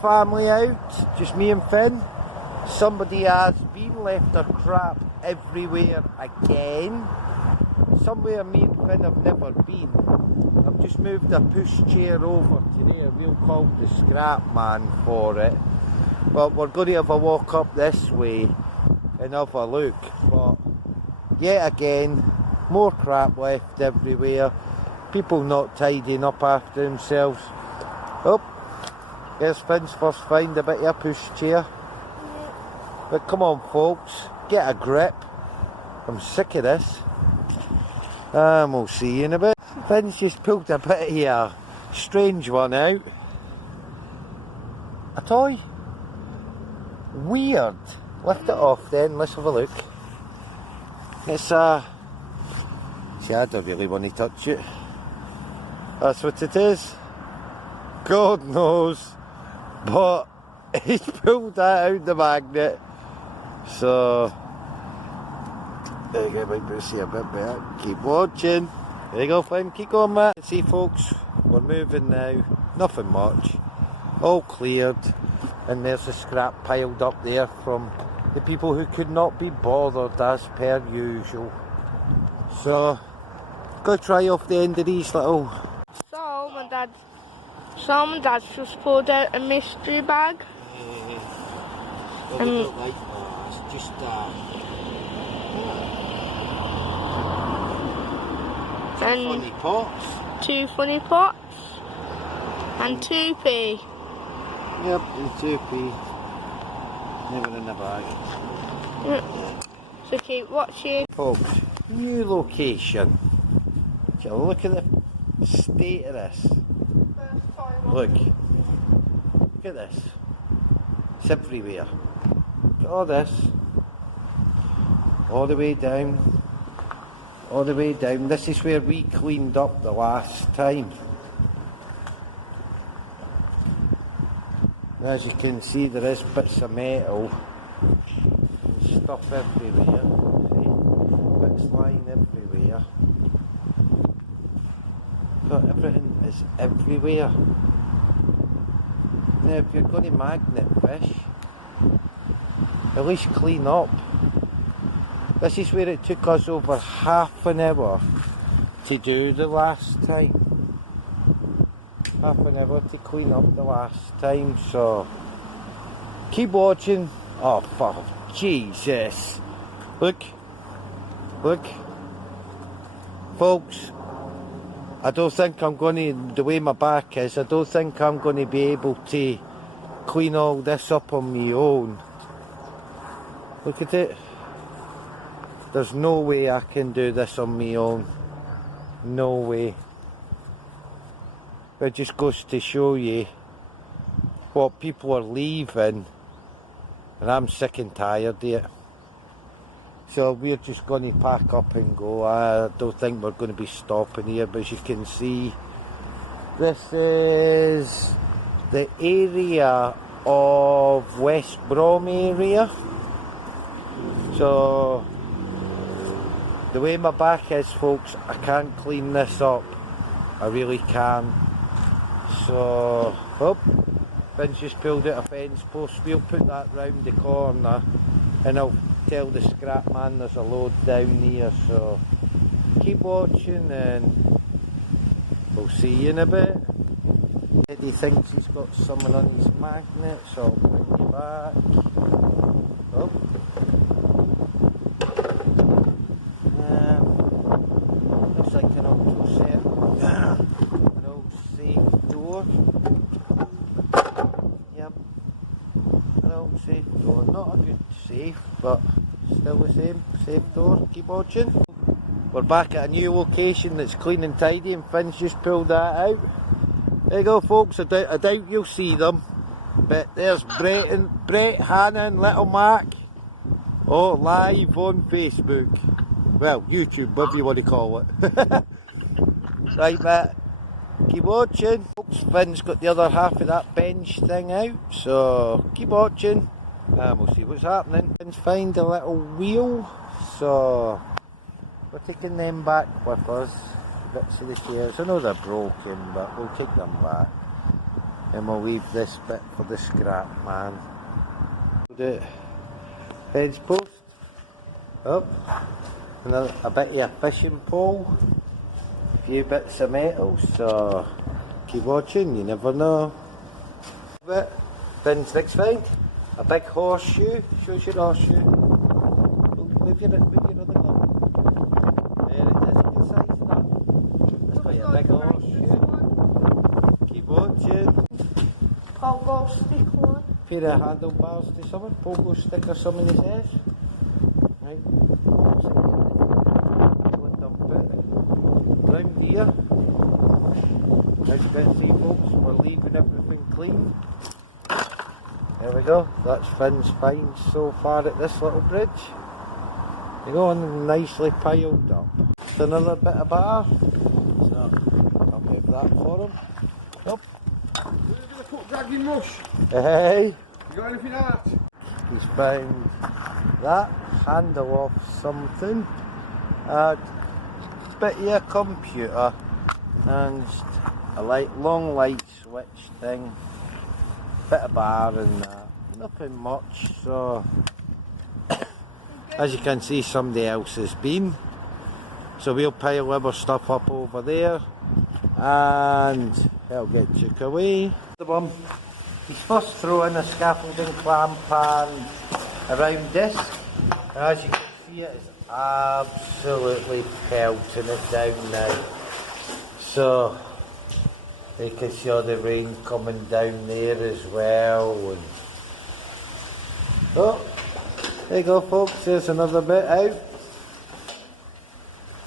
family out, just me and Finn. Somebody has been left their crap everywhere again. Somewhere me and Finn have never been. I've just moved a pushchair over to there. We'll call the scrap man for it. But we're going to have a walk up this way and have a look. But yet again, more crap left everywhere. People not tidying up after themselves. Oh, here's Finn's first find, a bit of a pushchair. But come on folks, get a grip. I'm sick of this. We'll see you in a bit. Finn's just pulled a bit of a strange one out. A toy? Weird. Lift it off then, let's have a look. It's a... See, I don't really want to touch it. That's what it is. God knows. But he's pulled that out the magnet. So... There you go, might see a bit better. Keep watching. There you go, Finn. Keep going, Matt. See, folks, we're moving now. Nothing much. All cleared. And there's the scrap piled up there from the people who could not be bothered as per usual. So, go try off the end of these little... So, my dad's just pulled out a mystery bag. Well, they don't like that. It's just funny pots. 2 funny pots. And 2p. Yep, and 2p. Never in the bag. Yep. So keep watching. Folks, new location. Look at the state of this. Look. Look at this. It's everywhere. Look at all this. All the way down. All the way down. This is where we cleaned up the last time. As you can see, there is bits of metal and stuff everywhere. See? Bits lying everywhere. But everything is everywhere. Now, if you're going to magnet fish, at least clean up. This is where it took us over half an hour to do the last time. Half an hour to clean up the last time, so keep watching. Oh, for Jesus. Look. Look. Folks, I don't think I'm going to, the way my back is, I don't think I'm going to be able to clean all this up on my own. Look at it. There's no way I can do this on my own. No way. It just goes to show you what people are leaving, and I'm sick and tired of it. So we're just going to pack up and go. I don't think we're going to be stopping here, but as you can see, this is the area of West Brom area. So the way my back is, folks, I can't clean this up. I really can't. So, oh, Finn's just pulled out a fence post. We'll put that round the corner and I'll tell the scrap man there's a load down here. So, keep watching and we'll see you in a bit. Eddie thinks he's got someone on his magnet, so I'll bring you back. Oh. Looks like an auto set. An old safe door. Yep. An old safe door. Not a good safe, but still the same. Safe door. Keep watching. We're back at a new location that's clean and tidy, and Finn's just pulled that out. There you go, folks. I doubt you'll see them. But there's Brett, Hannah and little Mark. Oh, live on Facebook. Well, YouTube, whatever you want to call it. Right, Matt. Keep watching. Folks, Finn's got the other half of that bench thing out. So, keep watching. And we'll see what's happening. Finn's find a little wheel. So, we're taking them back with us. Bits of the chairs. I know they're broken, but we'll take them back. And we'll leave this bit for the scrap man. The fence post up, and a bit of a fishing pole, a few bits of metal, so keep watching, you never know. But Finn's next find, a big horseshoe, shows your horseshoe. Move your other glove. There it is, you can size it up. That's quite a big horseshoe. Keep watching. Pogo stick one. Pair of handlebars to something, pogo stick or something he says. Right. Dump it. Round here. As you can see folks, we're leaving everything clean. There we go, that's Finn's find so far at this little bridge. You go on nicely piled up. Just another bit of bar. So I'll move that for him. Up. Dragging mush. Hey. You got anything like that? He's found that handle off something. A bit of a computer and a long light switch thing. Bit of bar and that. Nothing much. So as you can see, somebody else has been. So we'll pile our stuff up over there and he'll get took away. The one, he's first throwing a scaffolding clamp and a round disc, and as you can see it is absolutely pelting it down now. So you can see all the rain coming down there as well. And oh, there you go folks, there's another bit out.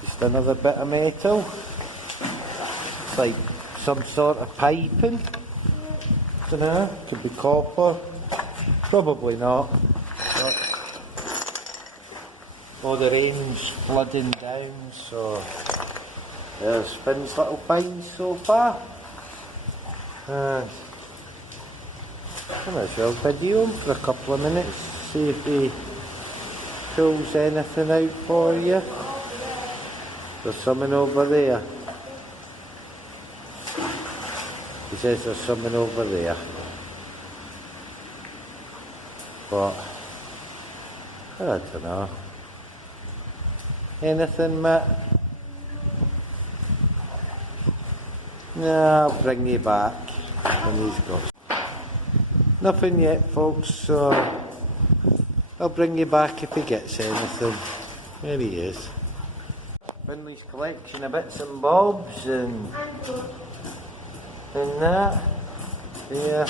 Just another bit of metal. It's like some sort of piping. Dunno, could be copper, probably not. But all the rain's flooding down, so there's Finn's little finds so far. I might as well video him for a couple of minutes, see if he pulls anything out for you. There's something over there. He says there's something over there. But I don't know. Anything, Matt? Nah, I'll bring you back when he's gone. Nothing yet folks, so I'll bring you back if he gets anything. There he is. Finley's collection of bits and bobs and that. Yeah,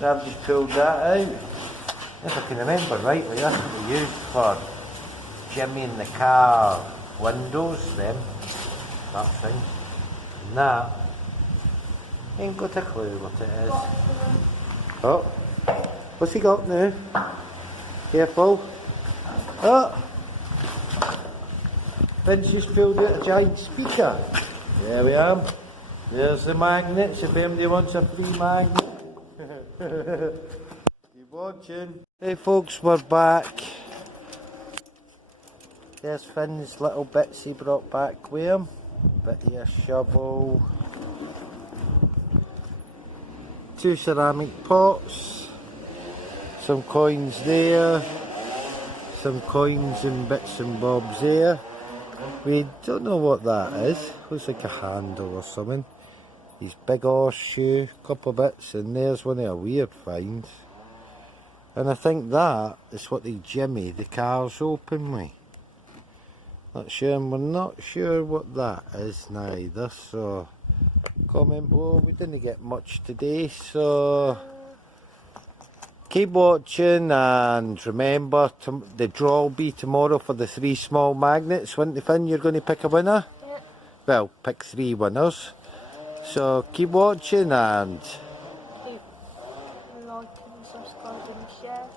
I've just pulled that out. If I can remember rightly, that's what we used for jimmying the car windows, that thing. And that, ain't got a clue what it is. Oh, what's he got now? Careful. Oh! Finn's just pulled out a giant speaker. There we are. There's the magnets, if anybody wants a free magnet. Keep watching. Hey folks, we're back. There's Finn's little bits he brought back with him. Bit of a shovel. 2 ceramic pots. Some coins there. Some coins and bits and bobs there. We don't know what that is. Looks like a handle or something. His big horseshoe, couple of bits, and there's one of our weird finds. And I think that is what they jimmy the cars open with. Not sure, and we're not sure what that is neither, so comment below. We didn't get much today, so keep watching, and remember the draw will be tomorrow for the 3 small magnets. Wouldn't you, Finn? You're going to pick a winner? Yeah. Well, pick 3 winners. So keep watching and Keep liking, subscribing, share.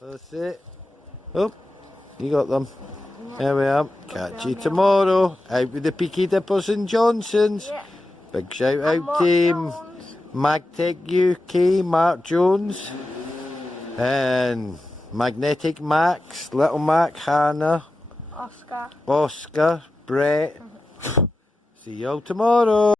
that's it. Oh, you got them. There we are. Catch you tomorrow. Out with the Peaky Dippers and Johnsons. Yeah. Big shout out to Magtech UK, Mark Jones. And Magnetic Max, Little Mac, Hannah, Oscar, Oscar, Brett. See you all tomorrow.